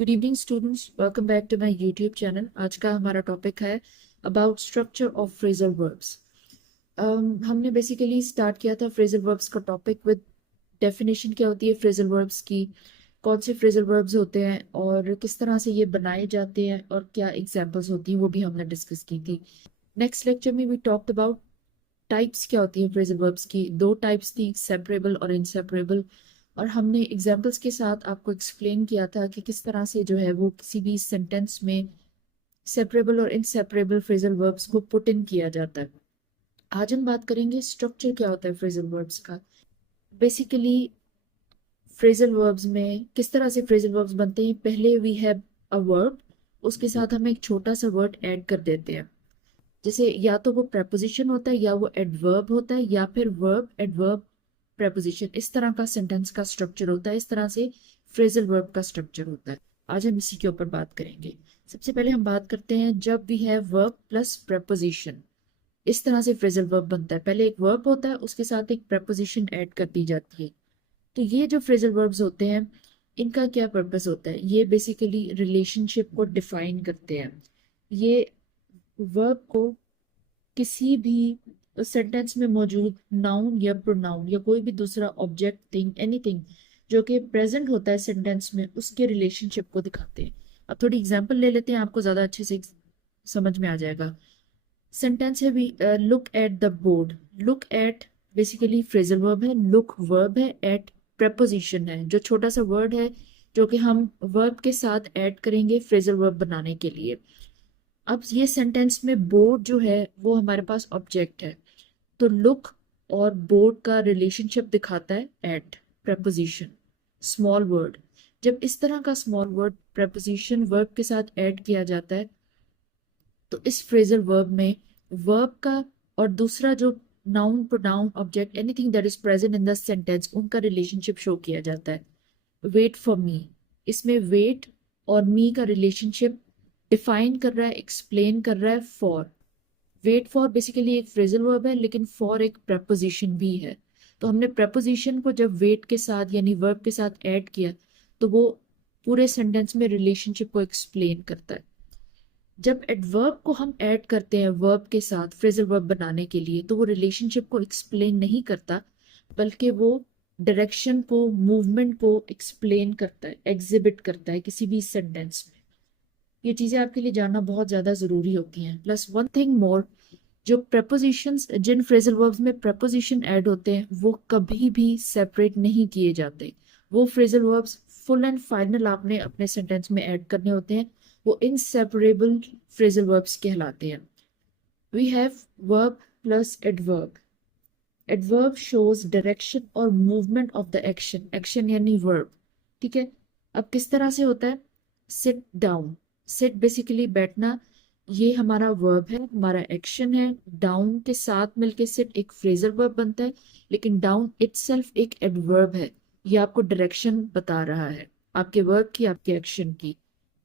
Good evening students, welcome back to my YouTube channel. आज का हमारा टॉपिक है about structure of phrasal verbs. हमने बेसिकली स्टार्ट किया था फ्रेजल वर्ब्स का टॉपिक विद डेफिनेशन क्या होती है फ्रेजल वर्ब्स की, कौन से फ्रेजल वर्ब्स होते हैं और किस तरह से ये बनाए जाते हैं और क्या एग्जांपल्स होती हैं, वो भी हमने डिस्कस की थी। नेक्स्ट लेक्चर में वी टॉक्ड अबाउट टाइप्स क्या होती है फ्रेजल वर्ब्स की। दो टाइप्स थी, सेपरेबल और इनसेपरेबल, और हमने एग्जाम्पल्स के साथ आपको एक्सप्लेन किया था कि किस तरह से जो है वो किसी भी सेंटेंस में सेपरेबल और इनसेपरेबल फ्रेजल वर्ब्स को पुट इन किया जाता है। आज हम बात करेंगे स्ट्रक्चर क्या होता है फ्रेजल वर्ब्स का। बेसिकली फ्रेजल वर्ब्स में किस तरह से फ्रेजल वर्ब्स बनते हैं, पहले वी हैव अ वर्ब, उसके साथ हम एक छोटा सा वर्ड ऐड कर देते हैं। जैसे या तो वो प्रेपोजिशन होता है या वो एडवर्ब होता है या फिर वर्ब एडवर्ब प्रेपोजिशन, इस तरह का सेंटेंस का स्ट्रक्चर होता है। इस तरह से फ्रेजल वर्ब का स्ट्रक्चर होता है। आज हम इसी के ऊपर बात करेंगे। सबसे पहले हम बात करते हैं जब we have verb plus preposition. इस तरह से फ्रेजल वर्ब बनता है, पहले एक वर्ब होता है उसके साथ एक प्रेपोजिशन ऐड कर दी जाती है। तो ये जो फ्रेजल वर्ब्स होते हैं इनका क्या पर्पस होता है, ये बेसिकली रिलेशनशिप को डिफाइन करते हैं। ये वर्ब को किसी भी सेंटेंस में मौजूद नाउन या प्रोनाउन या कोई भी दूसरा ऑब्जेक्ट, थिंग, एनीथिंग जो कि प्रेजेंट होता है सेंटेंस में, उसके रिलेशनशिप को दिखाते हैं। अब थोड़ी एग्जांपल ले लेते हैं, आपको ज्यादा अच्छे से समझ में आ जाएगा। सेंटेंस है भी, look at the board. Look at basically phrasal verb है, लुक वर्ब है, एट प्रेपोजिशन है, जो छोटा सा वर्ड है जो कि हम वर्ब के साथ ऐड करेंगे फ्रेजल वर्ब बनाने के लिए। अब ये सेंटेंस में बोर्ड जो है वो हमारे पास ऑब्जेक्ट है, तो लुक और बोर्ड का रिलेशनशिप दिखाता है एट प्रेपोजिशन, स्मॉल वर्ड। जब इस तरह का स्मॉल वर्ड प्रेपोजिशन वर्ब के साथ ऐड किया जाता है तो इस फ्रेजल वर्ब में वर्ब का और दूसरा जो noun pronoun object anything that is present in the sentence, उनका रिलेशनशिप शो किया जाता है। वेट फॉर मी, इसमें वेट और मी का रिलेशनशिप डिफाइन कर रहा है, एक्सप्लेन कर रहा है फॉर। वेट फॉर बेसिकली एक फ्रेजल वर्ब है लेकिन फॉर एक preposition भी है। तो हमने preposition को जब वेट के साथ यानी वर्ब के साथ ऐड किया तो वो पूरे सेंटेंस में रिलेशनशिप को एक्सप्लेन करता है। जब एडवर्ब को हम ऐड करते हैं वर्ब के साथ फ्रेजल वर्ब बनाने के लिए तो वो रिलेशनशिप को एक्सप्लेन नहीं करता, बल्कि वो डायरेक्शन को, मूवमेंट को एक्सप्लेन करता है, एग्जिबिट करता है किसी भी सेंटेंस में। ये चीजें आपके लिए जानना बहुत ज्यादा जरूरी होती हैं। प्लस वन थिंग मोर, जो prepositions, जिन फ्रेजल वर्ब्स में preposition ऐड होते हैं वो कभी भी सेपरेट नहीं किए जाते। वो phrasal verbs full and final आपने अपने सेंटेंस में ऐड करने होते हैं, वो इनसेपरेबल फ्रेजल वर्ब्स कहलाते हैं। We have verb plus adverb. Adverb shows direction और movement of the action, action यानी वर्ब। ठीक है, अब किस तरह से होता है, सिट डाउन। सिट बेसिकली बैठना, ये हमारा वर्ब है, हमारा एक्शन है। डाउन के साथ मिलके सिट एक फ्रेजल वर्ब बनता है, लेकिन डाउन इटसेल्फ एक एडवर्ब है। ये आपको डायरेक्शन बता रहा है आपके वर्ब की, आपके एक्शन की।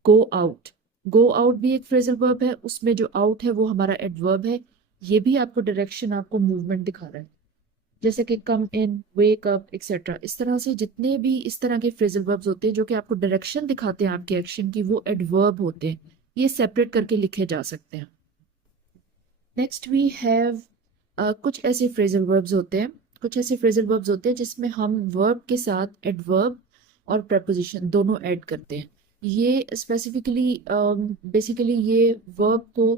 गो आउट, गो आउट भी एक फ्रेजल वर्ब है, उसमें जो आउट है वो हमारा एडवर्ब है। ये भी आपको डायरेक्शन, आपको मूवमेंट दिखा रहा है, जैसे कि कम इन, वेक अप एक्सेट्रा। इस तरह से जितने भी इस तरह के फ्रेजल वर्ब्स होते हैं जो कि आपको डायरेक्शन दिखाते हैं आपके एक्शन की, वो एडवर्ब होते हैं। ये सेपरेट करके लिखे जा सकते हैं। नेक्स्ट वी हैव कुछ ऐसे फ्रेजल वर्ब्स होते हैं, कुछ ऐसे फ्रेजल वर्ब्स होते हैं जिसमें हम वर्ब के साथ एडवर्ब और preposition दोनों ऐड करते हैं। ये स्पेसिफिकली बेसिकली ये वर्ब को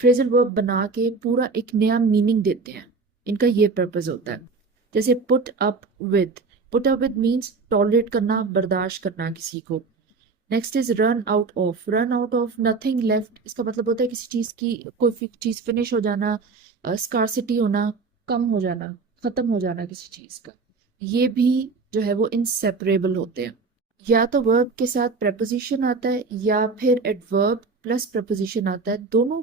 फ्रेजल वर्ब बना के पूरा एक नया मीनिंग देते हैं, इनका ये पर्पस होता है। जैसे put up with, put up with means tolerate करना, बर्दाश्त करना किसी को। Next is run out of. Run out of, nothing left, इसका मतलब होता है किसी चीज की, कोई चीज फिनिश हो जाना, स्कार्सिटी होना, कम हो जाना, खत्म हो जाना किसी चीज का। ये भी जो है वो इनसेपरेबल होते हैं। या तो वर्ब के साथ preposition आता है या फिर एडवर्ब प्लस preposition आता है। दोनों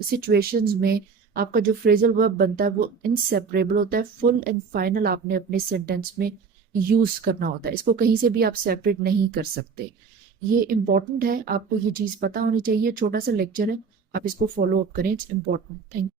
सिचुएशंस में आपका जो फ्रेजल वर्ब बनता है वो इनसेपरेबल होता है, फुल एंड फाइनल आपने अपने सेंटेंस में यूज करना होता है। इसको कहीं से भी आप सेपरेट नहीं कर सकते। ये इंपॉर्टेंट है, आपको ये चीज पता होनी चाहिए। छोटा सा लेक्चर है, आप इसको फॉलो अप करें, इट्स इंपॉर्टेंट। थैंक